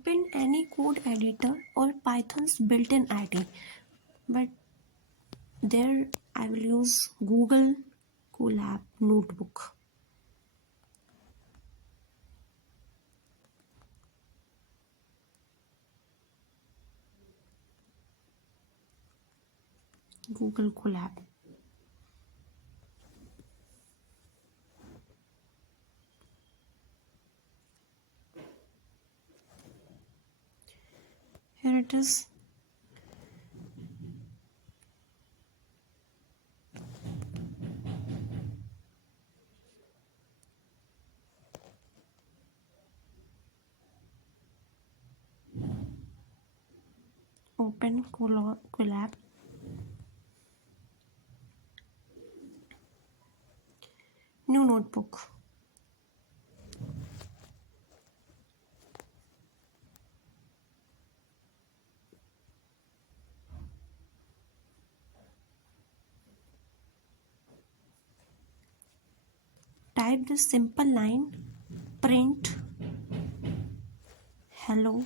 open any code editor or Python's built-in ID, but there I will use Google Colab Notebook. Google Colab. Here it is. Open Colab. New notebook. Type this simple line, print hello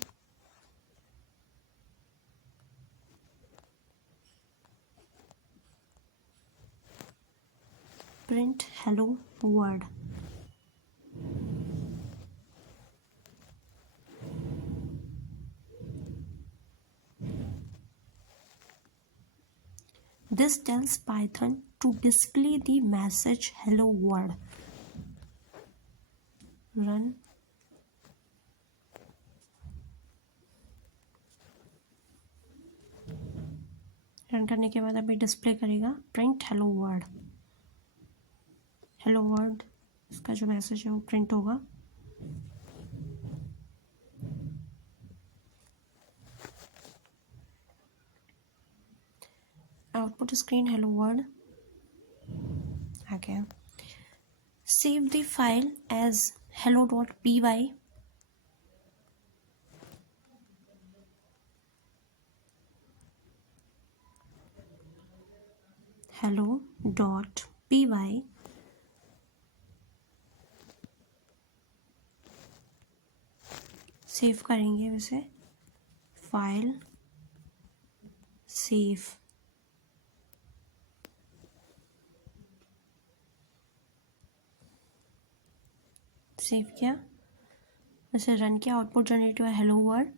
world. This tells Python to display the message hello world. Run. Run करने के बाद अभी display करेगा print hello world. Hello world इसका जो message है वो print होगा। आउटपुट स्क्रीन हेलो वर्ड आ गया। Save the file as hello.py. hello.py. Save करेंगे वैसे फाइल सेव। सेव किया वैसे रन किया। आउटपुट जनरेट हुआ hello world.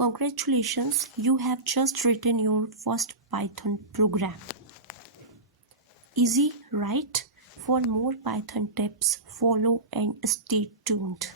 Congratulations, you have just written your first Python program. Easy, right? For more Python tips, follow and stay tuned.